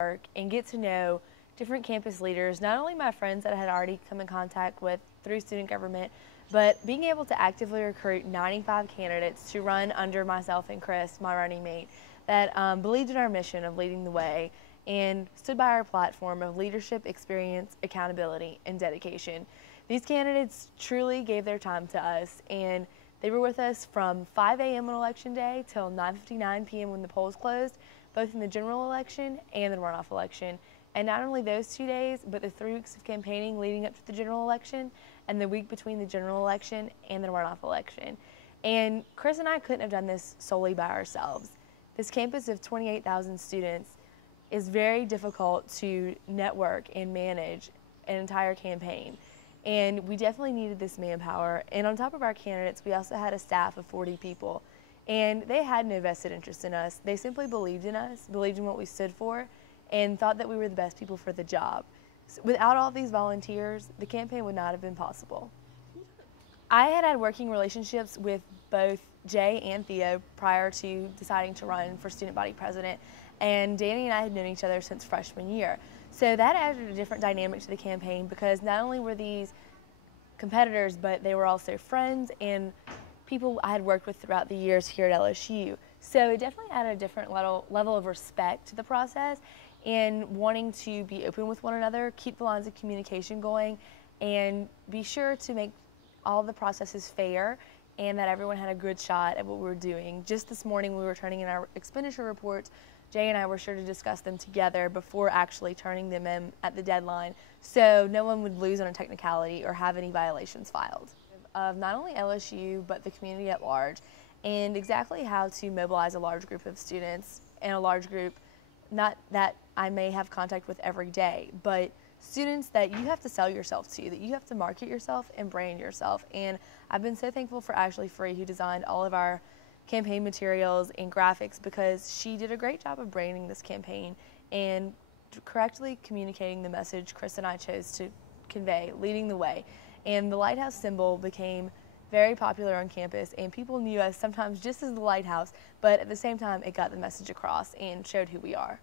work and get to know different campus leaders, not only my friends that I had already come in contact with through student government, but being able to actively recruit 95 candidates to run under myself and Chris, my running mate, that believed in our mission of leading the way and stood by our platform of leadership, experience, accountability, and dedication. These candidates truly gave their time to us, and they were with us from 5 a.m. on election day till 9:59 p.m. when the polls closed, both in the general election and the runoff election. And not only those 2 days, but the 3 weeks of campaigning leading up to the general election and the week between the general election and the runoff election. And Chris and I couldn't have done this solely by ourselves. This campus of 28,000 students is very difficult to network and manage an entire campaign. And we definitely needed this manpower. And on top of our candidates, we also had a staff of 40 people. And they had no vested interest in us. They simply believed in us, believed in what we stood for, and thought that we were the best people for the job. So without all these volunteers, the campaign would not have been possible. I had working relationships with both Jay and Theo prior to deciding to run for student body president, and Danny and I had known each other since freshman year. So that added a different dynamic to the campaign because not only were these competitors, but they were also friends and people I had worked with throughout the years here at LSU. So it definitely added a different level of respect to the process and wanting to be open with one another, keep the lines of communication going, and be sure to make all the processes fair and that everyone had a good shot at what we were doing. Just this morning we were turning in our expenditure reports. Jay and I were sure to discuss them together before actually turning them in at the deadline so no one would lose on a technicality or have any violations filed. Of not only LSU but the community at large, and exactly how to mobilize a large group of students and a large group not that I may have contact with every day, but students that you have to sell yourself to, that you have to market yourself and brand yourself. And I've been so thankful for Ashley Free, who designed all of our campaign materials and graphics, because she did a great job of branding this campaign and correctly communicating the message Chris and I chose to convey, leading the way. And the lighthouse symbol became very popular on campus, and people knew us sometimes just as the lighthouse, but at the same time it got the message across and showed who we are.